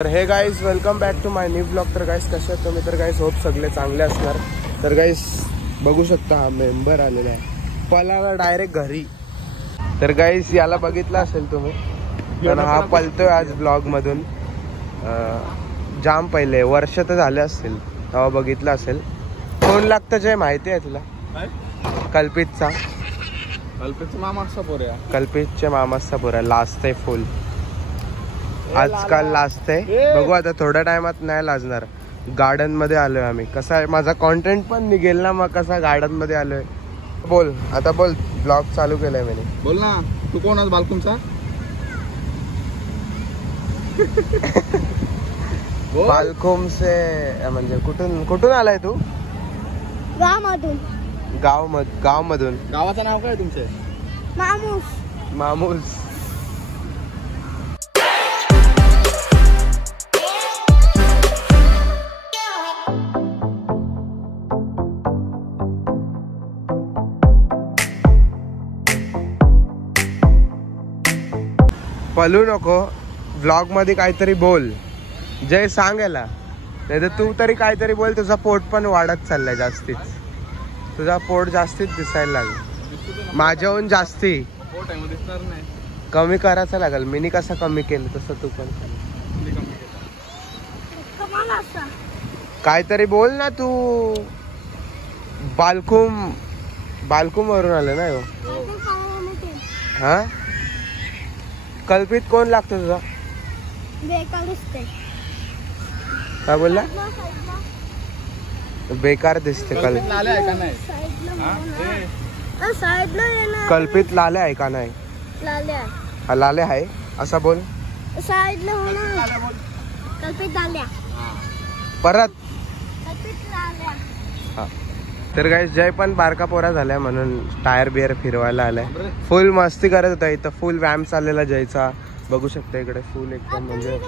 तर hey guys welcome back to my new blog. तर guys कसे आहेत तुम्ही? तर गाईज होप सगळे चांगले असणार. तर गाईज बघू शकता हा मेंबर आलेला आहे पलाला डायरेक्ट घरी. तर गाईज याला बघितलं असेल तुम्ही, पण हा पलतोय आज ब्लॉग मधून. जाम पहिले वर्ष तर झाले असतील तेव्हा बघितलं असेल. फोन लागतं जे माहिती आहे तुला? कल्पितचा मामाचा पोऱ्या, कल्पितच्या मामाचा पोऱ्या लास्ट आहे फुल. आजकाल लास्ट आहे, बघू आता थोड्या टायमात नाही लाजणार. गार्डन मध्ये आलोय आम्ही. कसा आहे माझा कॉन्टेंट पण निघेल ना, मग कसा गार्डन मध्ये आलोय. बोल आता, बोल. ब्लॉग चालू केलाय मैंने. बोल ना, तू कोण आहेस? बालकुमचा बालकुम से म्हणजे कुठून आलाय तू? गावामधून. गावाचं नाव काय तुमचे? मामूस. पलू नको, व्लॉग मध्ये काहीतरी बोल. जय सांगायला नाही तर तू तरी काहीतरी बोल. तुझा पोट पण वाढत चाललाय जास्तीच. तुझा पोट जास्तीच दिसायला लागेल माझ्याहून जास्ती. कमी करायचं लागेल. मिनी कसा कमी केलं तसं तू पण काहीतरी बोल ना तू. बालकुम वरून आलं ना हो. हा, कल्पित कोण लागतो तुझा? काय बोलला? बेकार दिसते. कल्पित लाले आहे का नाही? लाले आहे असा बोल. परत. तर गाईस जय पण बारका पोरा झालाय म्हणून टायर बियर फिरवायला आलाय. फुल मस्ती करत होता इथं. फुल व्यायाम चाललेला जयचा. बघू शकता इकडे फुल एकदम म्हणजे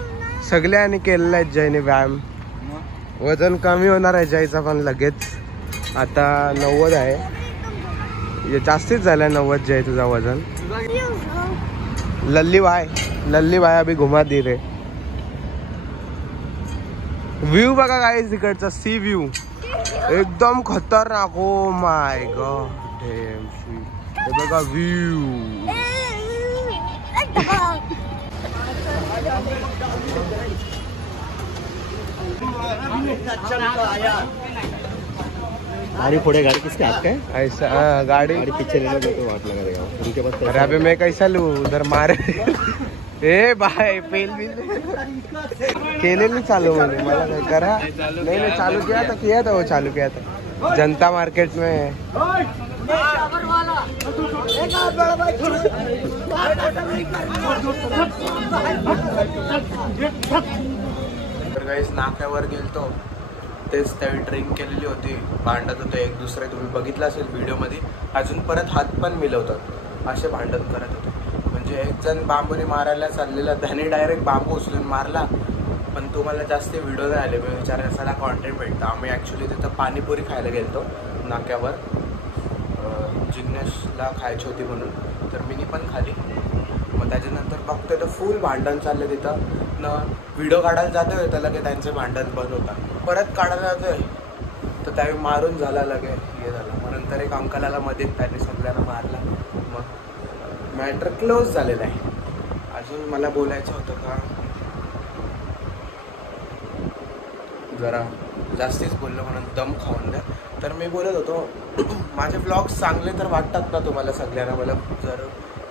सगळ्यांनी केलेला आहे जयने व्यायाम. वजन कमी होणार आहे जयचा पण लगेच. आता 90 आहे. जास्तीच झालाय 90 जय तुझा वजन. लल्ली भाई अभी घुमा दी रे. व्ह्यू बघा गाईस इकडचा सी व्ह्यू एकदम खतरनाक. ओ माय गॉड, हे बघा व्ह्यू. गाड़ी फोड़े, गाड़ी किसके हाथ का है? ऐसा गाड़ी पीछे लेने तो वाट लगा देगा उनके पास. अरे अबे मैं कैसा लू उधर मारे. ए भाई पेल केलेली चालू मैंने. मला काय करा नहीं चालू किया था वो चालू किया था जनता मार्केट में. तर गाईस नाक्यावर गेलतो. तेच त्यावेळी ड्रिंक केलेली होती, भांडत होते एक दुसरे. तुम्ही बघितलं असेल व्हिडिओमध्ये. अजून परत हात पण मिळवतात असे भांडण करत होते. म्हणजे एक जण बांबूने मारायला चाललेला, त्याने डायरेक्ट बांबू उचलून मारला. पण तुम्हाला जास्त व्हिडिओ नाही आले. मी विचार कसाला कॉन्टेंट भेटतं. आम्ही ॲक्च्युली तिथं पाणीपुरी खायला गेलतो नाक्यावर. जिग्नेशला खायची होती म्हणून, तर मिनी पण खाली. मग त्याच्यानंतर बघतोय तर फुल भांडण चाललं तिथं. न व्हिडिओ काढायला जातोय तर लगे त्यांचे भांडण बंद होतात. परत काढायला जातोय तर त्यावेळी मारून झाला लगे हे झालं. मग नंतर एक अंकल आला मध्ये, त्यांनी सगळ्यांना मारला. मग मॅटर क्लोज झालेला आहे. अजून मला बोलायचं होतं का, जरा जास्तीच बोललो म्हणून दम खाऊन द्या. तर मी बोलत होतो माझे ब्लॉग्स चांगले तर वाटतात ना तुम्हाला सगळ्यांना? मला जर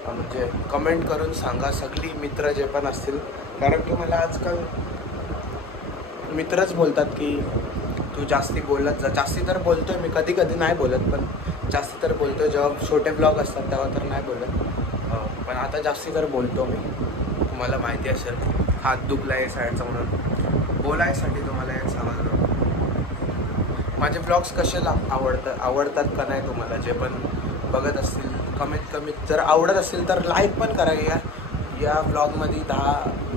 म्हणजे कमेंट करून सांगा सगळी मित्र जे पण असतील. कारण की मला आजकाल मित्रच बोलतात की तू जास्ती बोलत जा. जास्ती तर बोलतोय मी, कधी कधी नाही बोलत, पण जास्ती तर बोलतोय. जेव्हा छोटे ब्लॉग असतात तेव्हा तर नाही बोलत, पण आता जास्ती तर बोलतो मी. तुम्हाला माहिती असेल हात दुखला आहे साईडचा म्हणून बोलायसाठी तुम्हाला एक सांगतो. माझे ब्लॉग्स कशाला आवडतात का नाही तुम्हाला? जे पण बघत असतील कमीत कमी जर आवडत असेल तर लाईक पण करा. या ब्लॉगमध्ये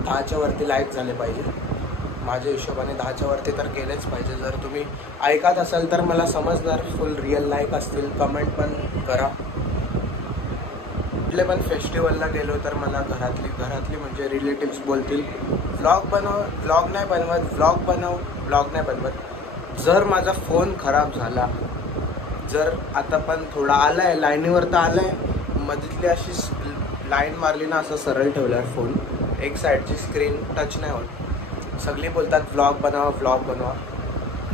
10च्या वरती लाईक झाले पाहिजे. माझ्या हिशोबाने 10च्या वरती तर केलेच पाहिजे. जर तुम्ही ऐकत असाल तर मला समजणार फुल रिअल लाईक असतील. कमेंट पण करा. कुठले पण फेस्टिवलला गेलो तर मला घरातली म्हणजे रिलेटिव्स बोलतील व्लॉग नाही बनवत. जर माझा फोन खराब झाला, जर आता पण थोडा आलाय लाईनीवर तर आलाय, मधली अशी लाईन मारली ना, असं सरळ ठेवल्यावर फोन, एक साईडची स्क्रीन टच नाही होत. सगळी बोलतात व्लॉग बनवा.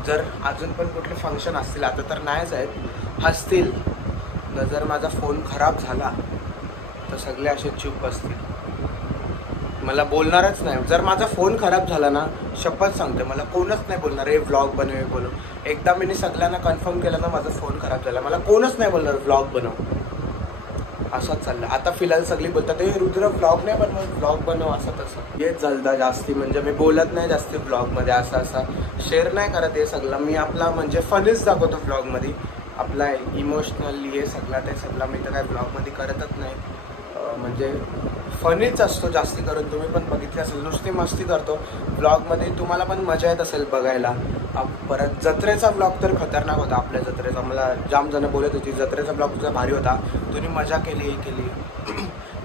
जर अजून पण कुठले फंक्शन असतील, आता तर नाहीच आहेत, असतील, जर माझा फोन खराब झाला तर सगळे असे चूप असतील, मला बोलणारच नाही. जर माझा फोन खराब झाला ना, शपथ सांगते, मला कोणच नाही बोलणार हे व्लॉग बनव. एकदा मी सगळ्यांना कन्फर्म केलं ना माझा फोन खराब झाला, मला कोणच नाही बोलणार व्लॉग बनव. असंच चाललं. आता फिलहाल सगळी बोलतात हे रुद्र व्लॉग नाही व्लॉग बनव, असं तसं. हेच चालतं जास्ती, म्हणजे मी बोलत नाही जास्ती व्लॉगमध्ये, असं शेअर नाही करत हे सगळं. मी आपला म्हणजे फनीच दाखवतो व्लॉगमध्ये, आपला इमोशनल हे सगळं मी तर काय ब्लॉगमध्ये करतच नाही. म्हणजे फनीच असतो जास्ती करून. तुम्ही पण बघितले असेल, नुसती मस्ती करतो ब्लॉगमध्ये, तुम्हाला पण मजा येत असेल बघायला. परत जत्रेचा ब्लॉग तर खतरनाक होता आपल्या जत्रेचा. मला जाम जण बोलत होती जत्रेचा ब्लॉग तुझा भारी होता, तुम्ही मजा केली.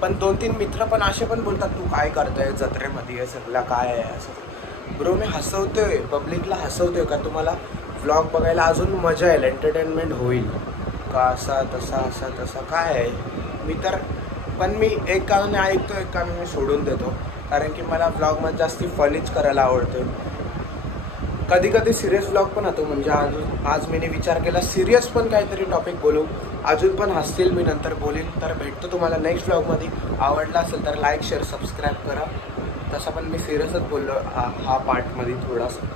पण 2-3 मित्र पण असे पण बोलतात तू काय करतोय जत्रेमध्ये, हे सगळं काय आहे असं. ब्रो मी हसवतोय, पब्लिकला हसवतोय का तुम्हाला व्लॉग बघायला अजून मजा येईल, एंटरटेनमेंट होईल का, असा तसा काय आहे. मी तर पण मी एक कानाने ऐकतो, एक कानाने सोडून देतो, कारण की मला व्लॉगमध्ये जास्ती फनीच करायला आवडतो. कधी सिरियस व्लॉग पण होतो. म्हणजे आज मी विचार केला सिरियस पण काहीतरी टॉपिक बोलू, अजून पण हसतील, मी नंतर बोलीन. तर भेटतो तुम्हाला नेक्स्ट व्लॉगमध्ये. आवडला असेल तर लाईक शेअर सबस्क्राईब करा. तसं पण मी सिरियसच बोललो हा पार्टमध्ये थोडासा.